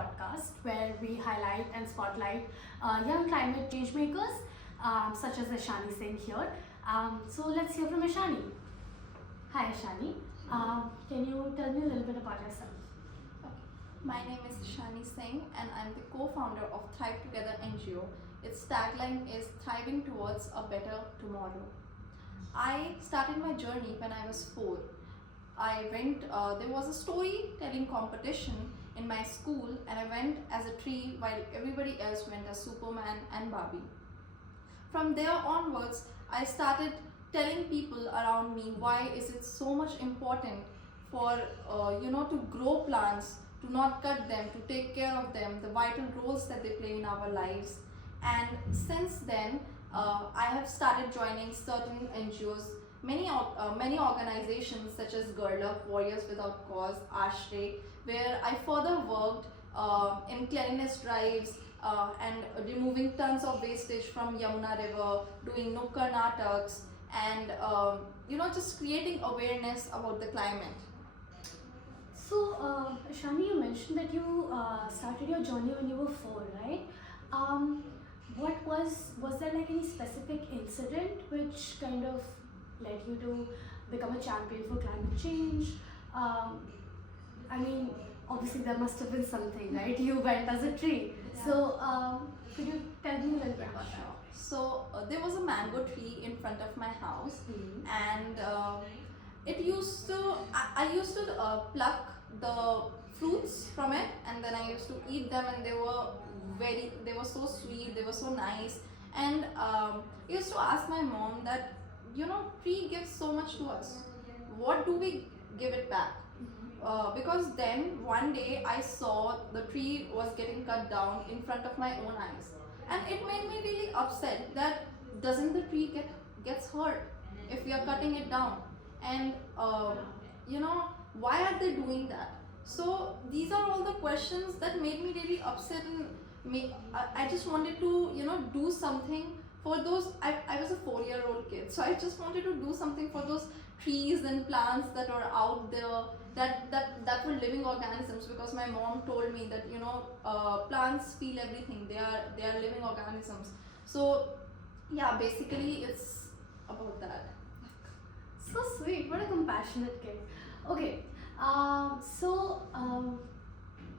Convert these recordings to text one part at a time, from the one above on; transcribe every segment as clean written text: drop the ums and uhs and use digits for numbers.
podcast where we highlight and spotlight young climate change makers such as Aishani Singh here. So let's hear from Aishani. Hi Aishani, can you tell me a little bit about yourself? Okay. My name is Aishani Singh and I'm the co-founder of Thrive Together NGO. Its tagline is Thriving Towards a Better Tomorrow. I started my journey when I was 4. There was a storytelling competition in my school and I went as a tree while everybody else went as Superman and Barbie. From there onwards, I started telling people around me why is it so much important for to grow plants, to not cut them, to take care of them, the vital roles that they play in our lives. And since then, I have started joining certain NGOs, many organizations such as Girl Love, Warriors Without Cause, Ashray, where I further worked in cleanliness drives and removing tons of wastage from Yamuna River, doing Nukkad Nataks, and just creating awareness about the climate. So, Aishani, you mentioned that you started your journey when you were 4, right? Was there like any specific incident which kind of led you to become a champion for climate change? I mean, obviously there must have been something, right? You went as a tree. Yeah. So, could you tell me a little bit about that? So there was a mango tree in front of my house, Mm-hmm. and I used to pluck the fruits from it, and then I used to eat them, and they were so sweet, they were so nice. And I used to ask my mom that, tree gives so much to us, what do we give it back? Because then one day I saw the tree was getting cut down in front of my own eyes, and it made me really upset that doesn't the tree gets hurt if we are cutting it down, and why are they doing that? So these are all the questions that made me really upset, and I just wanted to do something for those. I was a 4-year-old kid, so I just wanted to do something for those trees and plants that are out there, that were living organisms, because my mom told me that plants feel everything, they are living organisms. So yeah, basically it's about that. So sweet, what a compassionate kid. Okay,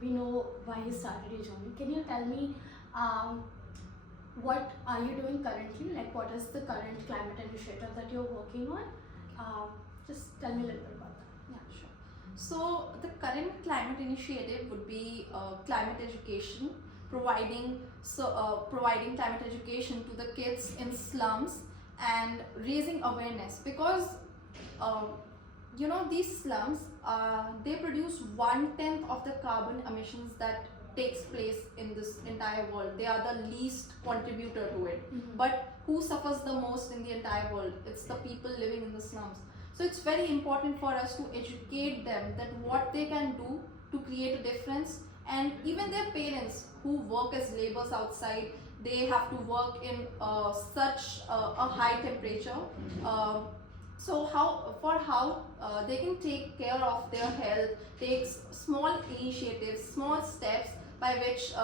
we know why you started your journey. Can you tell me what are you doing currently? Like, what is the current climate initiative that you're working on? Just tell me a little bit about that. Yeah, sure. So the current climate initiative would be climate education, providing climate education to the kids in slums and raising awareness, because these slums they produce 1/10 of the carbon emissions that takes place in this entire world. They are the least contributor to it. Mm-hmm. But who suffers the most in the entire world? It's the people living in the slums. So it's very important for us to educate them that what they can do to create a difference. And even their parents who work as laborers outside, they have to work in such a high temperature. So how they can take care of their health, take small initiatives, small steps by which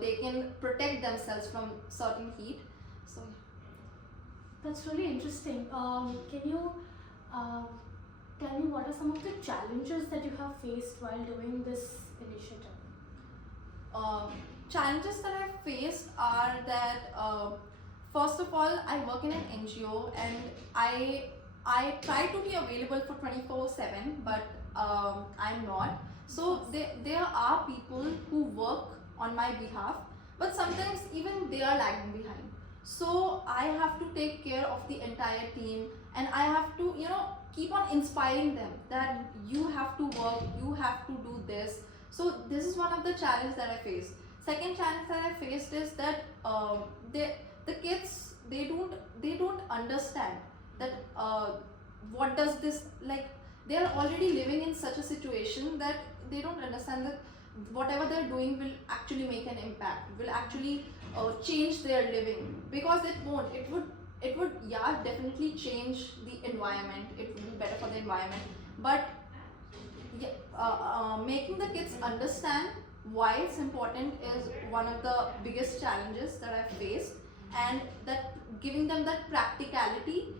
they can protect themselves from certain heat. So That's really interesting. Can you tell me what are some of the challenges that you have faced while doing this initiative? Challenges that I've faced are that first of all, I work in an NGO and I try to be available for 24/7, but I'm not. So there are people who work on my behalf, but sometimes even they are lagging behind. So I have to take care of the entire team, and I have to keep on inspiring them that you have to work, you have to do this. So this is one of the challenges that I faced. Second challenge that I faced is that the kids, they don't understand that what does this, like, they are already living in such a situation that they don't understand that whatever they're doing will actually make an impact, will actually change their living, because it would definitely change the environment, it would be better for the environment, but making the kids understand why it's important is one of the biggest challenges that I've faced, and that giving them that practicality,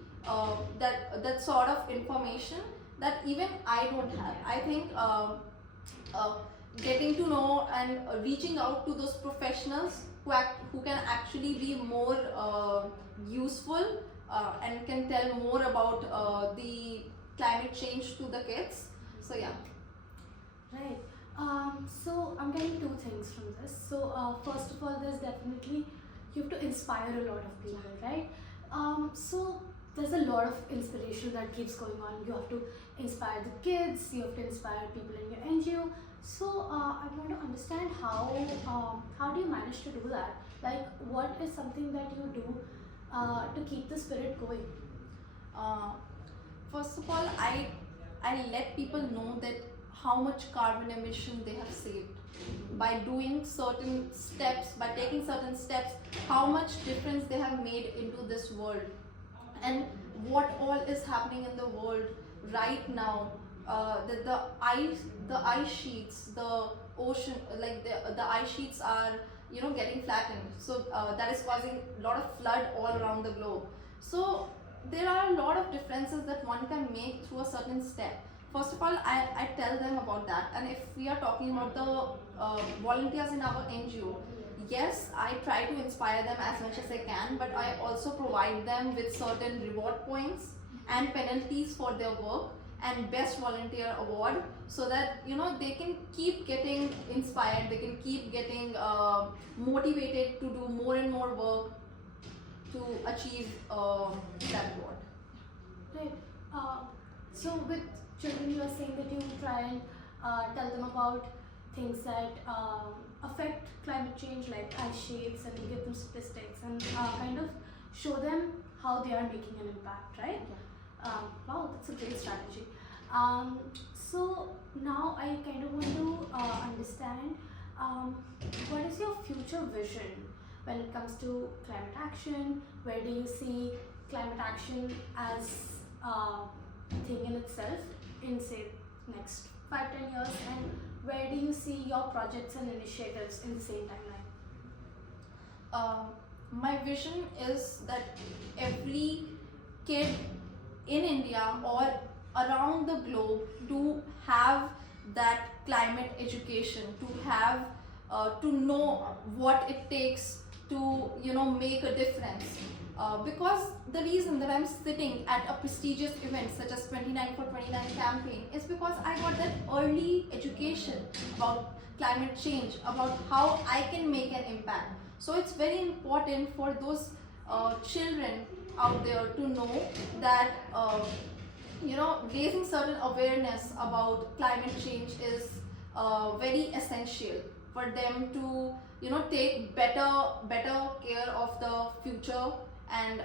that sort of information that even I don't have. I think uh, getting to know and reaching out to those professionals who can actually be more useful and can tell more about the climate change to the kids. So yeah. Right. So I'm getting two things from this. So first of all, there's definitely you have to inspire a lot of people, right? So there's a lot of inspiration that keeps going on. You have to inspire the kids. You have to inspire people in your NGO. So I want to understand how do you manage to do that? Like, what is something that you do to keep the spirit going? Uh, First of all, I let people know that how much carbon emission they have saved by doing certain steps, by taking certain steps, how much difference they have made into this world, and what all is happening in the world right now. The ice sheets, the ocean, like the ice sheets are getting flattened. So that is causing a lot of flood all around the globe. So there are a lot of differences that one can make through a certain step. First of all, I tell them about that. And if we are talking about the volunteers in our NGO, yes, I try to inspire them as much as I can, but I also provide them with certain reward points and penalties for their work and best volunteer award, so that they can keep getting inspired, they can keep getting motivated to do more and more work to achieve that reward. Right. So with children, you are saying that you try and tell them about things that affect climate change, like ice sheets, and you give them statistics and kind of show them how they are making an impact, right? Wow, that's a great strategy. So now I kind of want to understand what is your future vision when it comes to climate action? Where do you see climate action as a thing in itself in, say, next 5-10 years, and where do you see your projects and initiatives in the same timeline? My vision is that every kid in India or around the globe to have that climate education, to have to know what it takes to make a difference. Because the reason that I'm sitting at a prestigious event such as 29 for 29 campaign is because I got that early education about climate change, about how I can make an impact. So it's very important for those children out there to know that raising certain awareness about climate change is very essential for them to take better care of the future and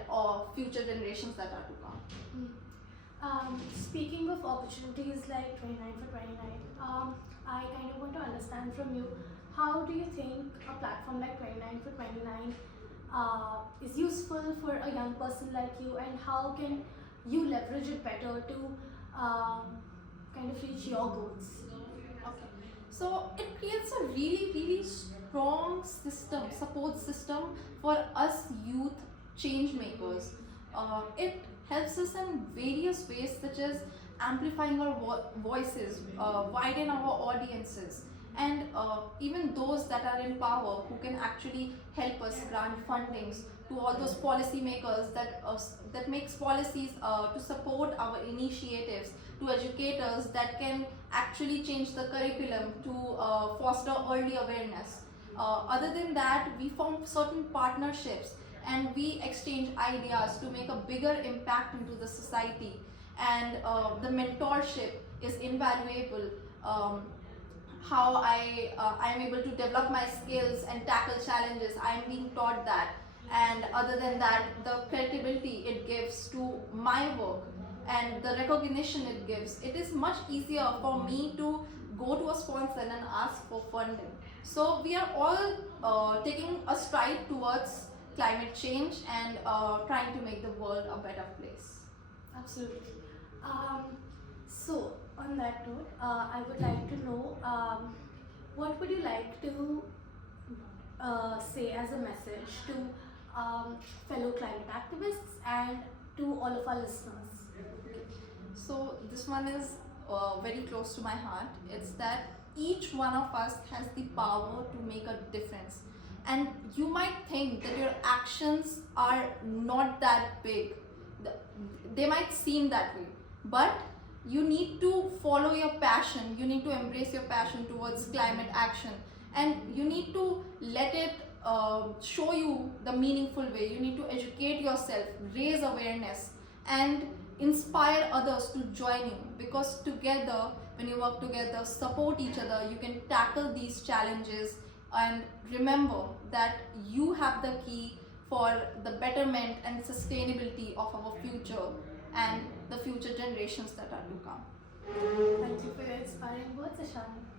future generations that are to come. Speaking of opportunities like 29 for 29, I kind of want to understand from you, how do you think a platform like 29 for 29 is useful for a young person like you, and how can you leverage it better to kind of reach your goals? Okay. So it creates a really strong system, support system for us youth change makers. It helps us in various ways, such as amplifying our voices, widen our audiences, and even those that are in power who can actually help us grant fundings to all those policy makers that makes policies to support our initiatives, to educators that can actually change the curriculum to foster early awareness. Other than that, we form certain partnerships and we exchange ideas to make a bigger impact into the society, and the mentorship is invaluable. How I am able to develop my skills and tackle challenges, I am being taught that. And other than that, the credibility it gives to my work and the recognition it gives, it is much easier for me to go to a sponsor and ask for funding. So we are all taking a stride towards climate change and trying to make the world a better place. Absolutely. So on that note, I would like to know what would you like to say as a message to fellow climate activists and to all of our listeners? So this one is very close to my heart. It's that each one of us has the power to make a difference. And you might think that your actions are not that big. They might seem that way. But you need to follow your passion. You need to embrace your passion towards climate action. And you need to let it show you the meaningful way. You need to educate yourself, raise awareness, and inspire others to join you, because together, when you work together, support each other, you can tackle these challenges. And remember that you have the key for the betterment and sustainability of our future and the future generations that are to come. Thank you for your inspiring words, Aishani.